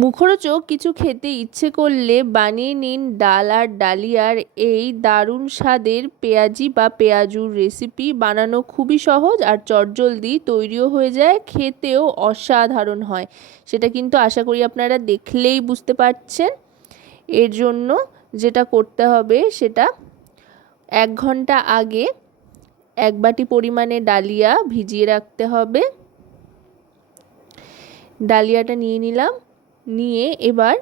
মুখরোচক কিছু খেতে ইচ্ছে করলে বানিয়ে নিন ডাল আর ডালিয়ার এই দারুণ স্বাদের পেঁয়াজি বা পেঁয়াজুর রেসিপি বানানো খুবই সহজ আর চটজলদি তৈরিও হয়ে যায়, খেতেও অসাধারণ হয়। সেটা কিন্তু আশা করি আপনারা দেখলেই বুঝতে পারছেন। এর জন্য যেটা করতে হবে সেটা এক ঘণ্টা আগে এক বাটি পরিমাণে ডালিয়া ভিজিয়ে রাখতে হবে। ডালিয়াটা নিয়ে নিলাম। নিয়ে এবার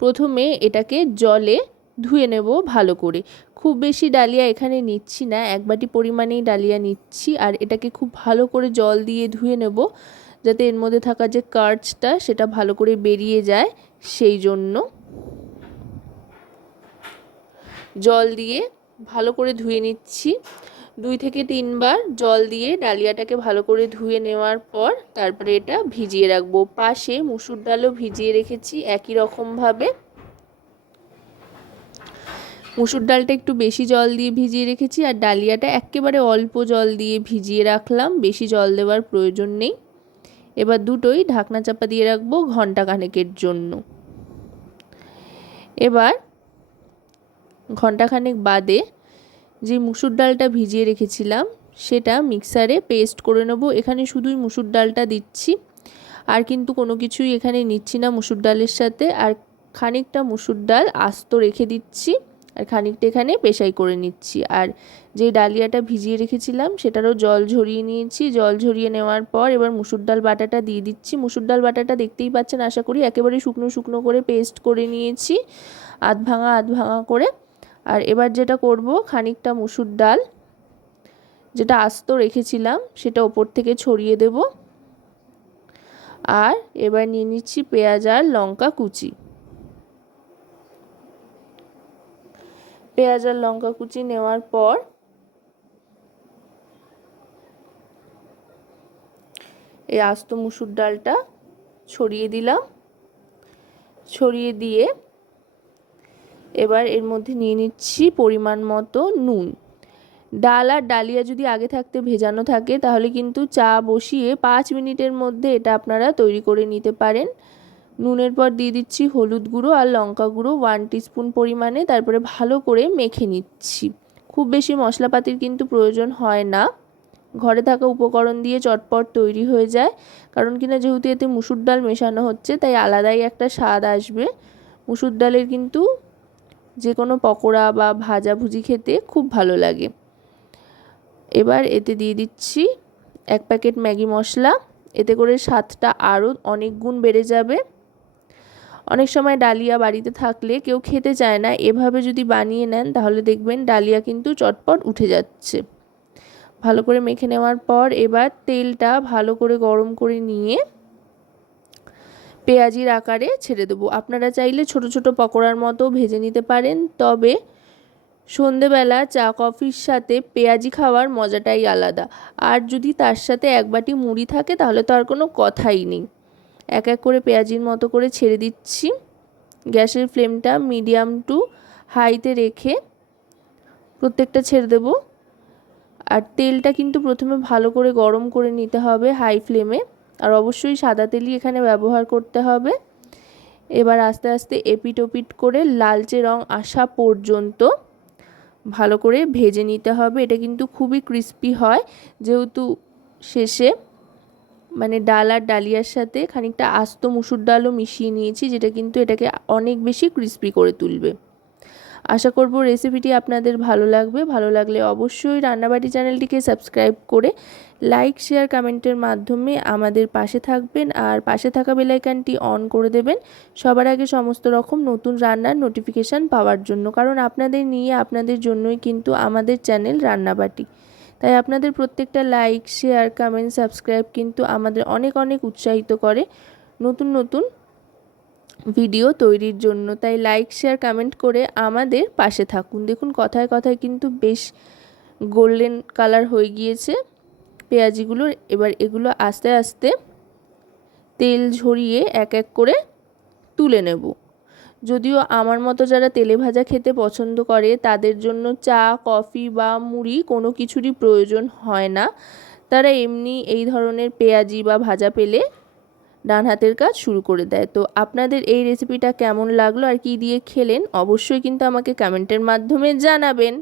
প্রথমে এটাকে জলে ধুয়ে নেব ভালো করে। খুব বেশি ডালিয়া এখানে নিচ্ছি না, এক বাটি পরিমাণেই ডালিয়া নিচ্ছি আর এটাকে খুব ভালো করে জল দিয়ে ধুয়ে নেব যাতে এর মধ্যে থাকা যে কার্চটা সেটা ভালো করে বেরিয়ে যায় সেই জন্য। জল দিয়ে ভালো করে ধুয়ে নিচ্ছি। দুই থেকে তিনবার জল দিয়ে ডালিয়াটাকে ভালো করে ধুয়ে নেওয়ার পর তারপরে এটা ভিজিয়ে রাখব। পাশে মুসুর ডালও ভিজিয়ে রেখেছি একই রকমভাবে। মুসুর ডালটা একটু বেশি জল দিয়ে ভিজিয়ে রেখেছি আর ডালিয়াটা একেবারে অল্প জল দিয়ে ভিজিয়ে রাখলাম, বেশি জল দেওয়ার প্রয়োজন নেই। এবার দুটোই ঢাকনা চাপা দিয়ে রাখব ঘণ্টা খানেকের জন্য। এবার ঘন্টাখানেক বাদে যে মুসুর ডালটা ভিজিয়ে রেখেছিলাম, সেটা মিক্সারে পেস্ট করে নেব। এখানে শুধুই মুসুর ডালটা দিচ্ছি। আর কিন্তু কোনো কিছুই এখানে নিচ্ছি না মুসুর ডালের সাথে। আর খানিকটা মুসুর ডাল আস্ত রেখে দিচ্ছি। আর খানিকটা এখানে পেশাই করে নিচ্ছি। আর যে ডালিয়াটা ভিজিয়ে রেখেছিলাম, সেটারও জল ঝরিয়ে নিয়েছি। জল ঝরিয়ে নেওয়ার পর এবার মুসুর ডাল বাটাটা দিয়ে দিচ্ছি। মুসুর ডাল বাটাটা দেখতেই পাচ্ছেন, আশা করি একেবারে শুকনো শুকনো করে পেস্ট করে নিয়েছি। আধ ভাঙা আধ ভাঙা করে। আর এবার যেটা করব, খানিকটা মুসুর ডাল, যেটা আস্ত রেখেছিলাম, সেটা ওপর থেকে ছড়িয়ে দেব। আর এবার নিয়ে নিচ্ছি পেঁয়াজ আর লঙ্কা কুচি। পেঁয়াজ আর লঙ্কা কুচি নেওয়ার পর এই আস্ত মুসুর ডালটা ছড়িয়ে দিলাম। ছড়িয়ে দিয়ে এবার এর মধ্যে নিয়ে নিচ্ছি পরিমাণ মতো নুন। ডাল আর ডালিয়া যদি আগে থাকতে ভেজানো থাকে, তাহলে কিন্তু চা বসিয়ে পাঁচ মিনিটের মধ্যে এটা আপনারা তৈরি করে নিতে পারেন। নুনের পর দিয়ে দিচ্ছি হলুদ গুঁড়ো আর লঙ্কা গুঁড়ো ওয়ান টিস্পুন পরিমাণে, তারপরে ভালো করে মেখে নিচ্ছি। খুব বেশি মশলাপাতির কিন্তু প্রয়োজন হয় না। ঘরে থাকা উপকরণ দিয়ে চটপট তৈরি হয়ে যায়, কারণ কিনা যেহেতু এতে মুসুর ডাল মেশানো হচ্ছে, তাই আলাদাই একটা স্বাদ আসবে। মুসুর ডালের কিন্তু যে কোনো পকোড়া বা ভাজাভুজি খেতে খুব ভালো লাগে। এবার এতে দিয়ে দিচ্ছি এক প্যাকেট ম্যাগি মশলা। এতে করে স্বাদটা আরও অনেক গুণ বেড়ে যাবে। অনেক সময় ডালিয়া বাড়িতে থাকলে কেউ খেতে চায় না। এভাবে যদি বানিয়ে নেন তাহলে দেখবেন ডালিয়া কিন্তু চটপট উঠে যাচ্ছে। ভালো করে মেখে নেওয়ার পর এবার তেলটা ভালো করে গরম করে নিয়ে পেঁয়াজির আকারে ছেড়ে দেবো। আপনারা চাইলে ছোট ছোট পকোড়ার মতো ভেজে নিতে পারেন, তবে সন্ধেবেলা চা, কফির সাথে পেঁয়াজি খাওয়ার মজাটাই আলাদা। আর যদি তার সাথে এক বাটি মুড়ি থাকে, তাহলে তো আর কোনো কথাই নেই। এক এক করে পেঁয়াজির মতো করে ছেড়ে দিচ্ছি। গ্যাসের ফ্লেমটা মিডিয়াম টু হাইতে রেখে প্রত্যেকটা ছেড়ে দেব। আর তেলটা কিন্তু প্রথমে ভালো করে গরম করে নিতে হবে হাই ফ্লেমে। আর অবশ্যই সাদা তেলই এখানে ব্যবহার করতে হবে। এবার আস্তে আস্তে এপিট ওপিট করে লালচে রং আসা পর্যন্ত ভালো করে ভেজে নিতে হবে। এটা কিন্তু খুবই ক্রিস্পি হয়। যেহেতু শেষে মানে ডাল আর ডালিয়ার সাথে খানিকটা আস্ত মুসুর ডালও মিশিয়ে নিয়েছি, যেটা কিন্তু এটাকে অনেক বেশি ক্রিস্পি করে তুলবে। আশা করব রেসিপিটি আপনাদের ভালো লাগবে। ভালো লাগলে অবশ্যই রান্নাবাটি চ্যানেলটিকে সাবস্ক্রাইব করে লাইক শেয়ার কমেন্টের মাধ্যমে আমাদের পাশে থাকবেন আর পাশে থাকা বেলাইকানটি অন করে দেবেন। সবার আগে সমস্ত রকম নতুন রান্নার নোটিফিকেশান পাওয়ার জন্য, কারণ আপনাদের নিয়ে আপনাদের জন্যই কিন্তু আমাদের চ্যানেল রান্নাবাটি। তাই আপনাদের প্রত্যেকটা লাইক শেয়ার কমেন্ট সাবস্ক্রাইব কিন্তু আমাদের অনেক অনেক উৎসাহিত করে। নতুন নতুন ভিডিও তৈরির জন্য। তাই লাইক শেয়ার কমেন্ট করে আমাদের পাশে থাকুন। দেখুন, কথায় কথায় কিন্তু বেশ গোল্ডেন কালার হয়ে গিয়েছে পেঁয়াজিগুলোর এবার এগুলো আস্তে আস্তে তেল ঝরিয়ে এক এক করে তুলে নেব। যদিও আমার মতো যারা তেলে ভাজা খেতে পছন্দ করে, তাদের জন্য চা, কফি বা মুড়ি কোনো কিছুরই প্রয়োজন হয় না। তারা এমনি এই ধরনের পেঁয়াজি বা ভাজা পেলে ডান হাতের কাজ শুরু করে দেয়। তো আপনাদের এই রেসিপিটা কেমন লাগল আর কি দিয়ে খেলেন, অবশ্যই কিন্তু আমাকে কমেন্টের মাধ্যমে জানাবেন।